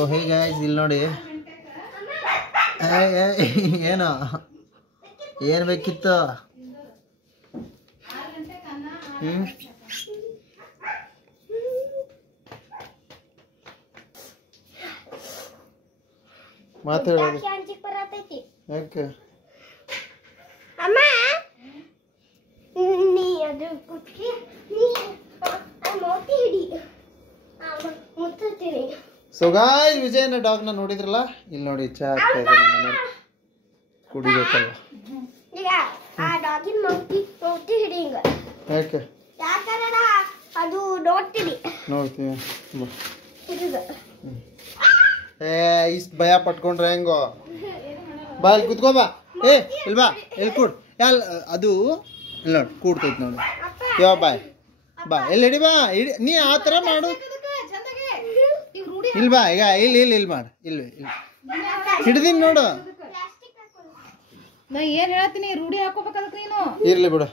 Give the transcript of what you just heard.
hey guys ಇಲ್ಲಿ ನೋಡಿ ಏನೋ ಏನು ಬೇಕಿತ್ತು ಮಾತಾಡೋದು ಯಾಕೆ ಸೊ ಗಾಯ್ಸ್ ವಿಜಯನ ಡಾಗ್ನ ನೋಡಿದ್ರಲ್ಲ ಇಲ್ಲಿ ನೋಡಿ ಚಾ ಆಗ್ತಾ ಇದೆ ನಮ್ಮ ಮನೇಲಿ ಕುಡಿಬೇಕಲ್ಲ ಯಾಕೆ ನೋಡ್ತೀವಿ ಇಷ್ಟು ಭಯ ಪಟ್ಕೊಂಡ್ರೆ ಹೆಂಗೋ ಬಾ ಇಲ್ಲಿ ಕುತ್ಕೋ ಬಾ ಇಲ್ಲಿ ಬಾ ಇಲ್ಲಿ ಕೂಡ್ ಅದು ಇಲ್ಲ ನೋಡಿ ಕೂಡ್ತೈತಿ ನೋಡಿ ಯಾವ ಬಾಯ್ ಬಾ ಎಲ್ಲಿ ಹಿಡಿ ಬಾ ನೀ ಆ ಥರ ಮಾಡು ಇಲ್ಲಿ ಬಾ ಈಗ ಇಲ್ಲಿ ಮಾಡು ಇಲ್ಲಿ ಹಿಡ್ದೀನಿ ನೋಡು ನಾ ಏನ್ ಹೇಳತ್ತೀನಿ ರೂಢಿ ಹಾಕೋಬೇಕಂತ ನೀನು ಇರ್ಲಿ ಬಿಡು